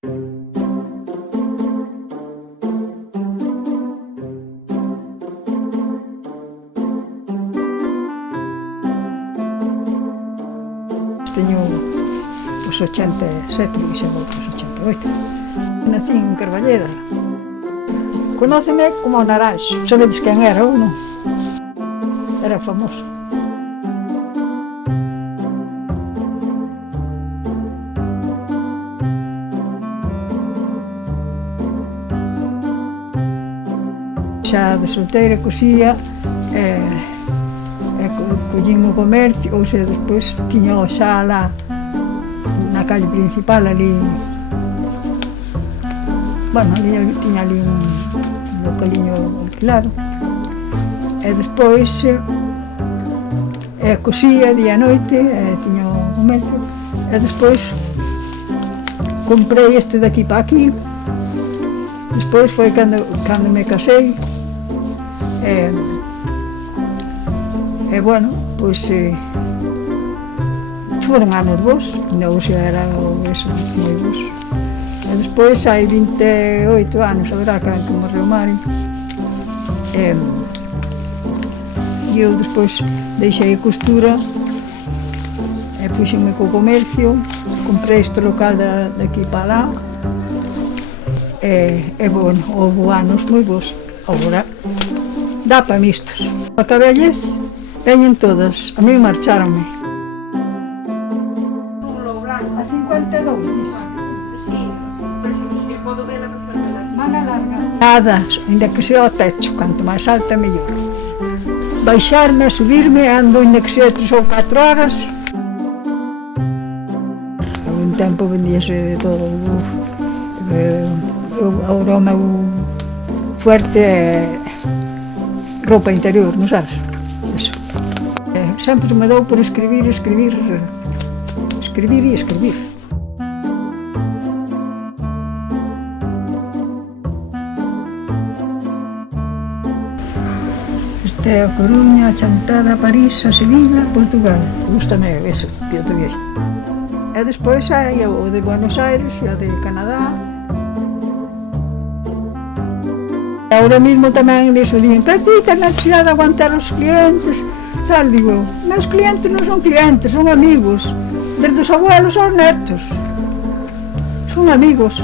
Teño os 87 e xa vou os 88. Nací en Carballeda. Conóceme como o Naranxo. Sabedes quen era ou non? Era famoso. Xa de solteira cosía, collín o comercio, ou sea, despois tiña xa lá na calle principal ali, bueno, ali tiña ali un localiño alquilado, e despois cosía día e noite, tiña o comercio, e despois comprei este de aquí para aquí. Despois foi cando me casei, e bueno, pois foron anos bons, ainda hoxe era eso, moi bons. E despois hai 28 anos, agora que morreu Mari, e eu despois deixei a costura e puxenme co comercio, comprei este local daqui para lá, e bueno, houve anos moi bons. Agora dá para mistos. A cabellez veñen todas, a mí marcharonme. A 52, iso. Sí, pero se podo vela perfectamente. Manga larga. Nada, ainda que sea ao techo, canto máis alta mellor. Baixarme, subirme, ando ainda que sea 3 ou 4 horas. Un tempo vendíase de todo. Agora o meu fuerte é roupa interior, non sabes? Eso. Sempre me dou por escribir e escribir. Este é a Coruña, a Chantada, a París, a Sevilla, Portugal. Gústame eso, piloto viaxe. E despois hai o de Buenos Aires e o de Canadá. Ahora mismo tamén dixen, pero ti ten necesidade de aguantar os clientes. Tal, digo, meus clientes non son clientes, son amigos, desde os abuelos aos netos. Son amigos.